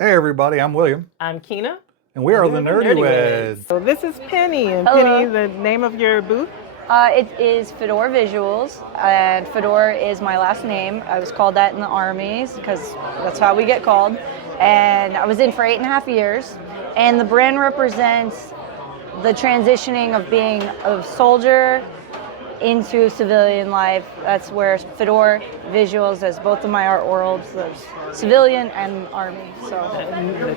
Hey everybody, I'm William, I'm Kina. and we are the We're Nerdy Weds. So this is Penny, and Hello. Penny, the name of your booth? It is Fedor Visuals, and Fedor is my last name. I was called that in the armies because that's how we get called. And I was in for 8.5 years, and the brand represents the transitioning of being a soldier into civilian life. That's where Fedor Visuals has both of my art worlds, there's civilian and army. So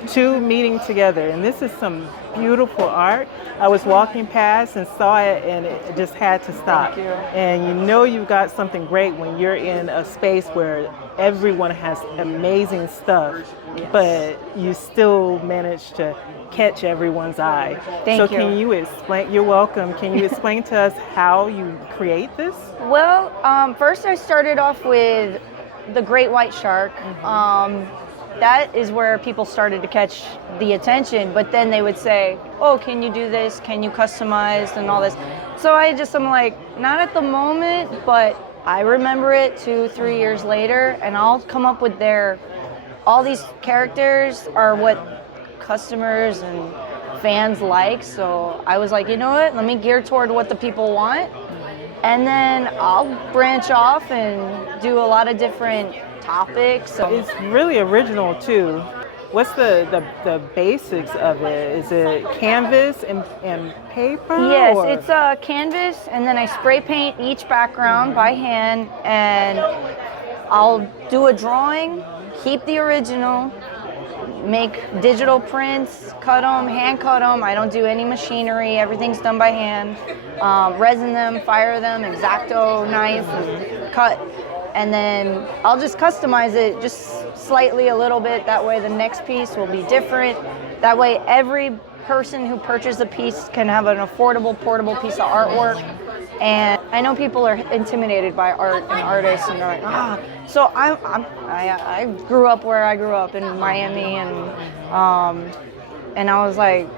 The two meeting together, and this is some beautiful art. I was walking past and saw it, and it just had to stop. Thank you. And you know you've got something great when you're in a space where everyone has amazing stuff, but you still manage to catch everyone's eye. Thank so you. Can you explain? You're welcome. Can you explain to us how you create this? Well, first I started off with the great white shark. That is where people started to catch the attention, but then they would say, oh, can you do this? Can you customize and all this? So I'm like, not at the moment, but I remember it 2-3 years later, and I'll come up with all these characters are what customers and fans like. So I was like, you know what, let me gear toward what the people want. And then I'll branch off and do a lot of different topics. It's really original too. What's the basics of it? Is it canvas and paper? Yes, or? it's a canvas, and then I spray paint each background by hand, and I'll do a drawing, keep the original, make digital prints, cut them, hand cut them. I don't do any machinery. Everything's done by hand. Resin them, fire them, X-Acto knife, and cut. And then I'll just customize it just slightly a little bit. That way the next piece will be different. That way every person who purchases a piece can have an affordable, portable piece of artwork. And I know people are intimidated by art and artists, and they're like, So I grew up where I grew up in Miami, and I was like,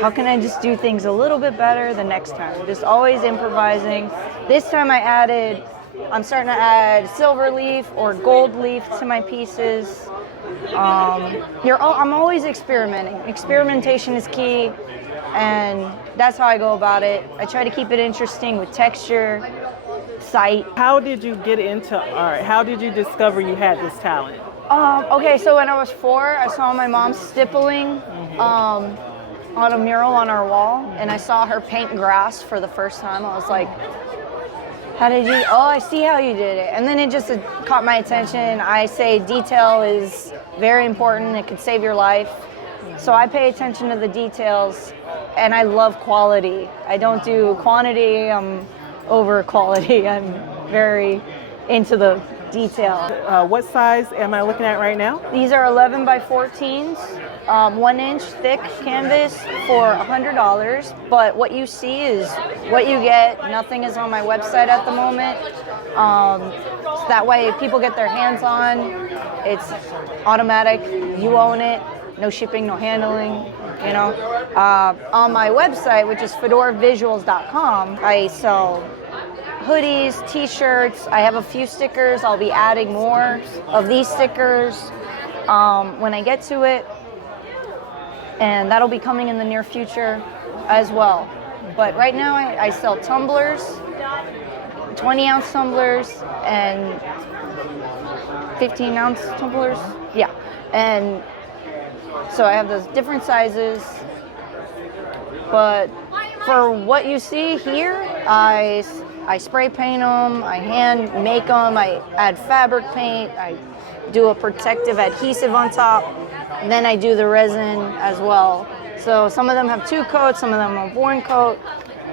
how can I just do things a little bit better the next time? Just always improvising. This time I'm starting to add silver leaf or gold leaf to my pieces. I'm always experimenting. Experimentation is key, and that's how I go about it. I try to keep it interesting with texture, sight. How did you get into art? How did you discover you had this talent? Okay, so when I was 4, I saw my mom stippling on a mural on our wall, and I saw her paint grass for the first time. I was like, how did you? Oh, I see how you did it. And then it just caught my attention. I say detail is very important. It could save your life. So I pay attention to the details, and I love quality. I don't do quantity. I'm over quality. I'm very into the detail. What size am I looking at right now? These are 11 by 14s, 1-inch thick canvas for $100. But what you see is what you get. Nothing is on my website at the moment. So that way people get their hands on. It's automatic. You own it. No shipping, no handling. On my website, which is fedorvisuals.com, I sell hoodies, t-shirts. I have a few stickers. I'll be adding more of these stickers when I get to it, and that'll be coming in the near future as well. But right now I sell tumblers, 20-ounce tumblers and 15-ounce tumblers. Yeah, and so I have those different sizes. But for what you see here, I spray paint them, I hand make them, I add fabric paint, I do a protective adhesive on top, and then I do the resin as well. So some of them have 2 coats, some of them have 1 coat,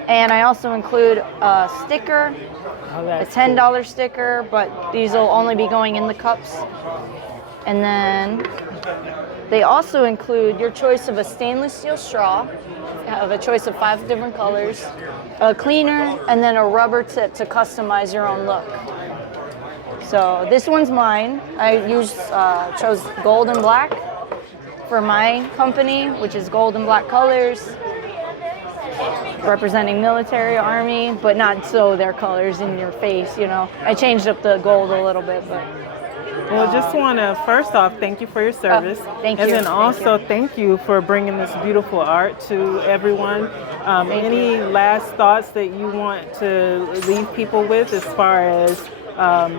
and I also include a sticker, a $10 sticker, but these will only be going in the cups. And then they also include your choice of a stainless steel straw, of a choice of 5 different colors, a cleaner, and then a rubber tip to customize your own look. So this one's mine. I chose gold and black for my company, which is gold and black colors, representing military, army, but not so their colors in your face, I changed up the gold a little bit, but Well, just want to first off thank you for your service, thank and you. then Thank also you. thank you for bringing this beautiful art to everyone. Any last thoughts that you want to leave people with as far as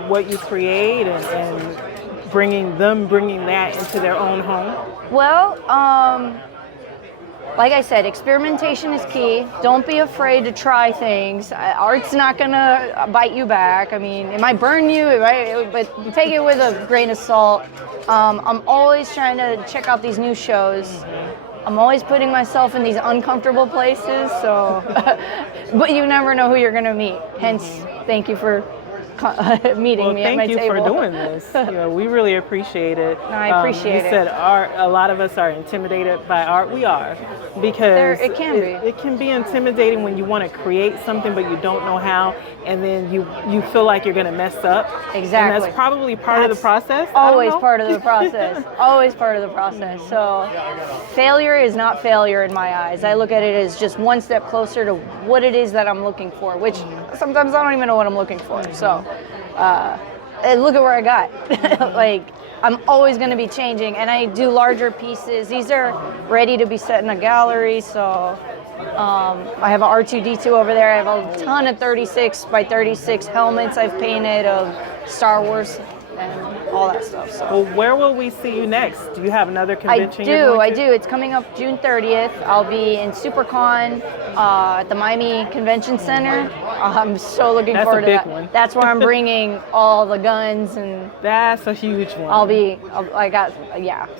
what you create and bringing that into their own home? Well, like I said, experimentation is key. Don't be afraid to try things. Art's not gonna bite you back. I mean, it might burn you, right? But take it with a grain of salt. I'm always trying to check out these new shows. I'm always putting myself in these uncomfortable places. So, but you never know who you're gonna meet. Hence, thank you for meeting me at my table. Thank you for doing this. We really appreciate it. No, I appreciate you it. said art. A lot of us are intimidated by art. We are, because It can be. It can be intimidating when you want to create something but you don't know how, and then you feel like you're going to mess up. Exactly. And that's probably part of the process. Always part of the process. Always part of the process. So failure is not failure in my eyes. I look at it as just one step closer to what it is that I'm looking for, which sometimes I don't even know what I'm looking for. So and look at where I got. Like, I'm always going to be changing, and I do larger pieces. These are ready to be set in a gallery, so I have an R2-D2 over there. I have a ton of 36 by 36 helmets I've painted of Star Wars and all that stuff. So. Well, where will we see you next? Do you have another convention? I do. It's coming up June 30th. I'll be in SuperCon at the Miami Convention Center. I'm so looking forward to that. That's a big one. That's where I'm bringing all the guns, and that's a huge one.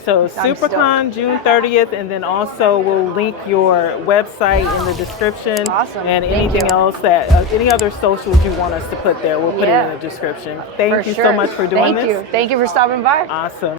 So SuperCon June 30th, and then also we'll link your website in the description. Awesome. And Thank anything you. else that any other socials you want us to put there, we'll put it in the description. Thank you so much for doing this. Thank you for stopping by. Awesome.